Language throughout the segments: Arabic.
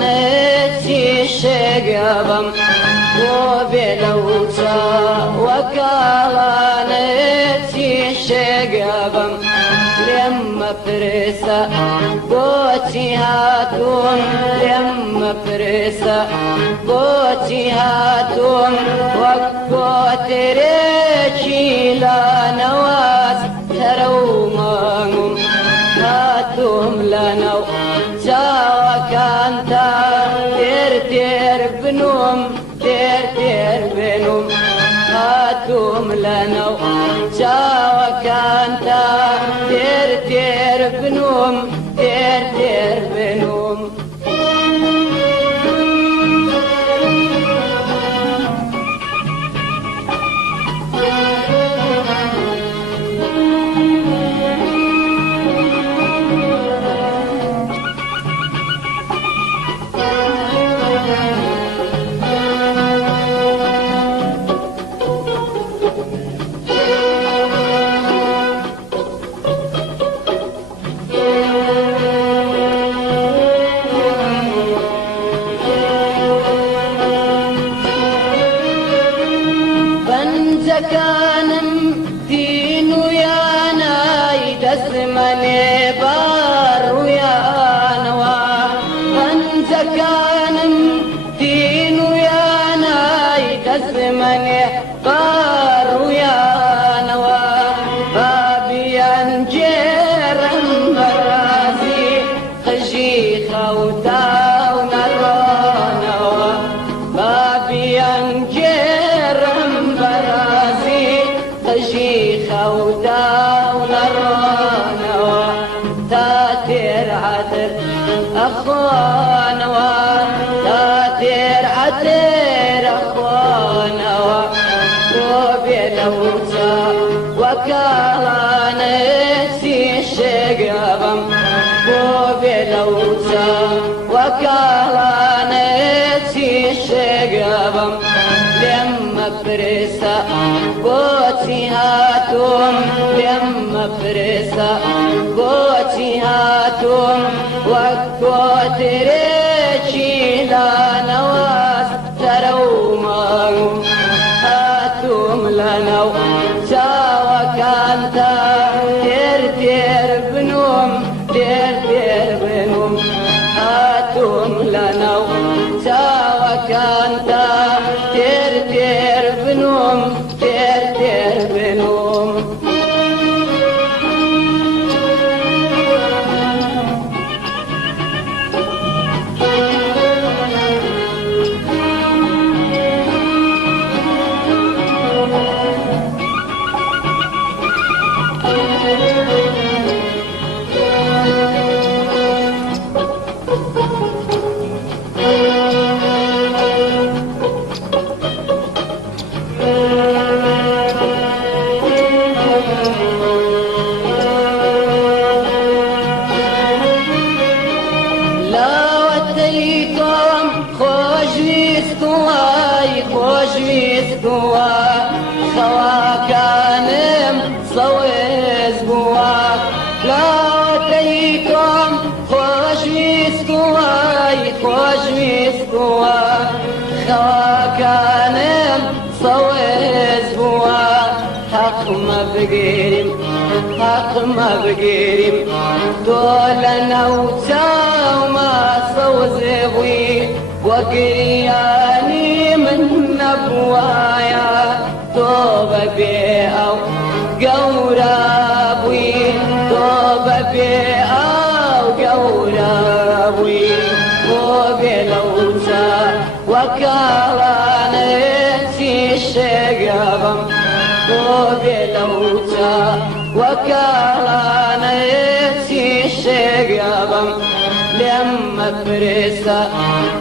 وكالانتي شقبم وبلوتا وكالانتي شقبم لما فرسا بوتي هاتون لما فرسا بوتي هاتون وكوتريشي لا نواس ترومهم هاتهم لنا جاوا كانتا تير بنوم تير بنوم هاتهم لنا جاوا كانتا تير بنوم تير بنوم كانم دينو يا نايد اسمني بارو يا نوا انت كانم دينو يا نايد اسمني بارو يا نوا بابي انجرم برازي خجي خوتا ونرانوا بابي انجرم خجيخة وداونا الرانا تاتير عتر أخوانا تاتير عتر أخوانا وبيلوتا وكالانا سي شقبم وبيلوتا وكالانا سي شقبم لما فرسا بوتي هاتوم لما فرسا بوتي هاتوم وكوتريشي لا نواس ترومهم هاتوم لنا جاوا كانتا تير بنوم تير بنوم هاتوم لنا جاوا كانتا تير بنوم تير بنوم حق ما بقيرم دولنا وتاوما صوزبوي وقرياني من نبوايا توبة بيئو قورابوي توبة بيئو قورابوي وبلوتا وكالانتي الشقابم وبلوتا وكالانتي الشقابم لما فرسا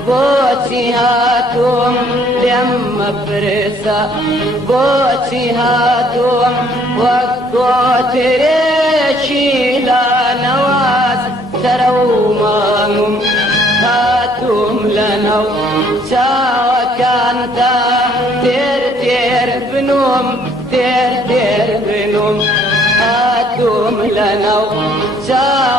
بوتيهاتهم لما فرسا بوتيهاتهم وقوت ريشي لا نواز ترومهم هاتهم لنو ساوى كانتا تير بنوم تير بنوم هاتهم لنو ساوى